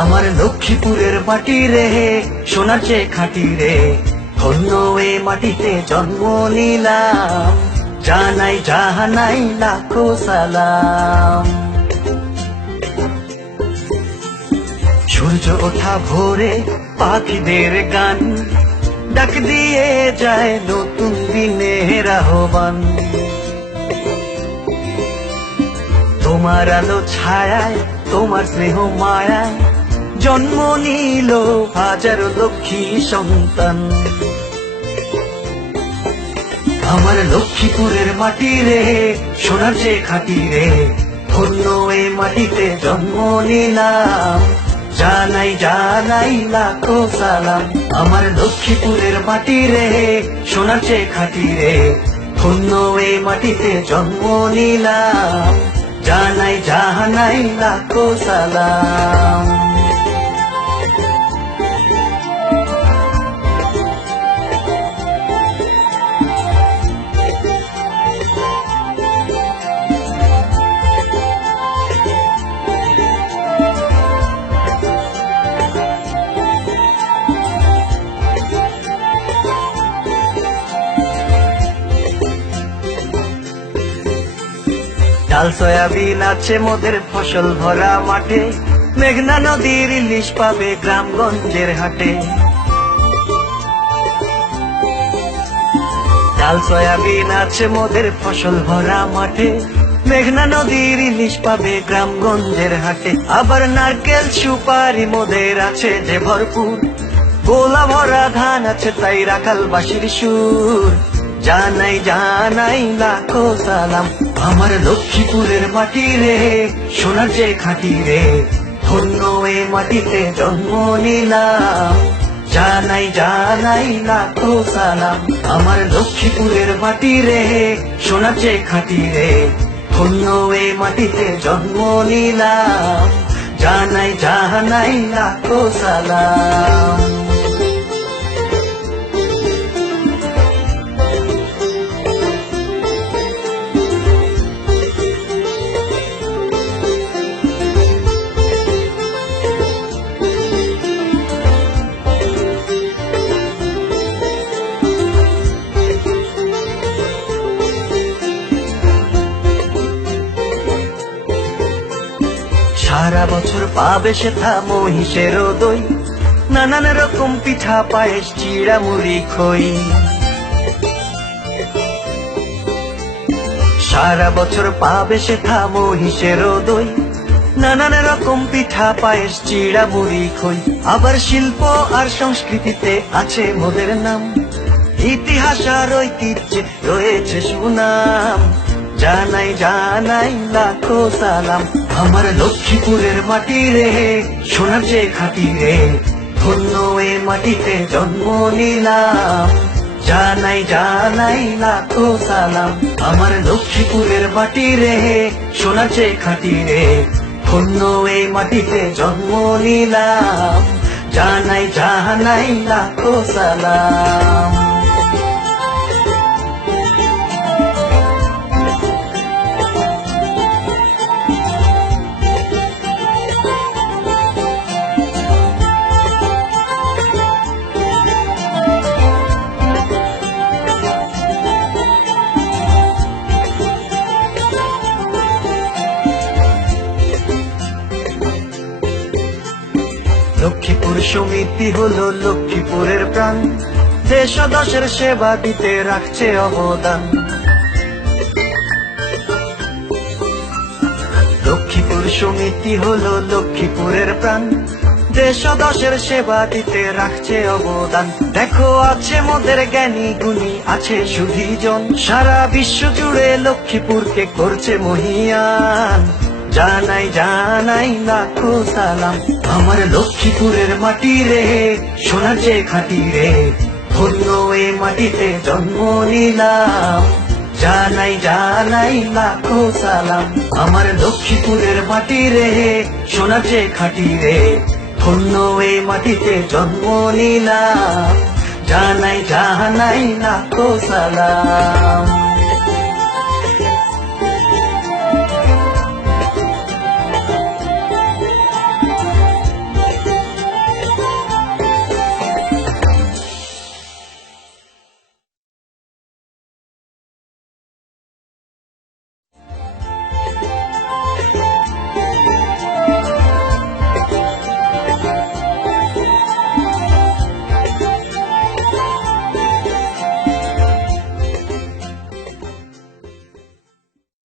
আমার লক্ষ্মীপুরের মাটি রে, সোনার চেয়ে খাঁটি রে, ধন্য এ মাটিতে জন্ম নিলাম, জানাই জাহানাই লাখো সালাম। সূর্য ওঠা ভোরে পাখিদের গান, ডাক দিয়ে যায় নতুন দিনের আহ্বান। তোমার আলো ছায়ায়, তোমার স্নেহ মায়ায় জন্ম নিল হাজার লক্ষ্মী সন্তান। আমার লক্ষ্মীপুরের মাটি রে, সোনার চেয়ে খাঁটি রে, ধন্য এ মাটিতে জন্ম নিলাম, জানাই জানাই লাখো সালাম। আমার লক্ষ্মীপুরের মাটি রে, সোনার চেয়ে খাঁটি রে, ধন্য এ মাটিতে জন্ম নিলাম, জানাই জাহানাই লাখো সালাম। ডাল সয়াবিন আছে মোদের ফসল ভরা মাঠে, মেঘনা নদীর ইলিশ পাবে গ্রামগঞ্জের হাটে। ডাল সয়াবিন আছে মোদের ফসল ভরা মাঠে, মেঘনা নদীর ইলিশ পাবে গ্রামগঞ্জের হাটে। আবার নারকেল সুপারি মোদের আছে যে ভরপুর, গোলা ভরা ধান আছে তাই রাখাল বাঁশির সুর, জানাই জানাই লাখো সালাম। আমার লক্ষ্মীপুরের মাটি রে, সোনার চেয়ে খাঁটি রে, ধন্য এ মাটিতে জন্ম নিলাম, জানাই জানাই লাখো সালাম। আমার লক্ষ্মীপুরের মাটি রে, সোনার চেয়ে খাঁটি রে, ধন্য এ মাটিতে জন্ম নিলাম, জানাই জানাই লাখো সালাম। সারা বছর পাবে সেথা মহিষের দই, নানান রকম পিঠা পায়েস চিড়া মুড়ি খই। সারা বছর পাবে সেথা মহিষের দই, নানান রকম পিঠা পায়েস চিড়া মুড়ি খই। আবার শিল্প আর সংস্কৃতিতে আছে মোদের নাম, ইতিহাস আর ঐতিহ্যে রয়েছে সুনাম, জানাই জানাই লাখো সালাম। আমার লক্ষ্মীপুরের মাটি রে, সোনার চেয়ে খাঁটি রে, ধন্য এ মাটিতে জন্ম নিলাম, জানাই জানাই লাখো সালাম। আমার লক্ষ্মীপুরের মাটি রে, সোনার চেয়ে খাঁটি রে, ধন্য এ মাটিতে জন্ম নিলাম, জানাই জানাই লাখো সালাম। লক্ষ্মীপুর সমিতি হলো লক্ষ্মীপুরের প্রাণ, দেশ ও দশের সেবা দিতে রাখছে অবদান। লক্ষ্মীপুর সমিতি হলো লক্ষ্মীপুরের প্রাণ, দেশ ও দশের সেবা দিতে রাখছে অবদান। দেখো আছে মোদের জ্ঞানী গুণী, আছে সুধীজন, সারা বিশ্ব জুড়ে লক্ষ্মীপুরকে করছে মহিয়ান, জানাই জানাই লাখো সালাম। আমার লক্ষ্মীপুরের মাটি রে, সোনার চেয়ে খাঁটি রে, ধন্য এ মাটিতে জন্ম নিলাম, জানাই জানাই লাখো সালাম। আমার লক্ষ্মীপুরের মাটি রে, সোনার চেয়ে খাঁটি রে, ধন্য এ মাটিতে জন্ম নিলাম, জানাই জানাই লাখো সালাম।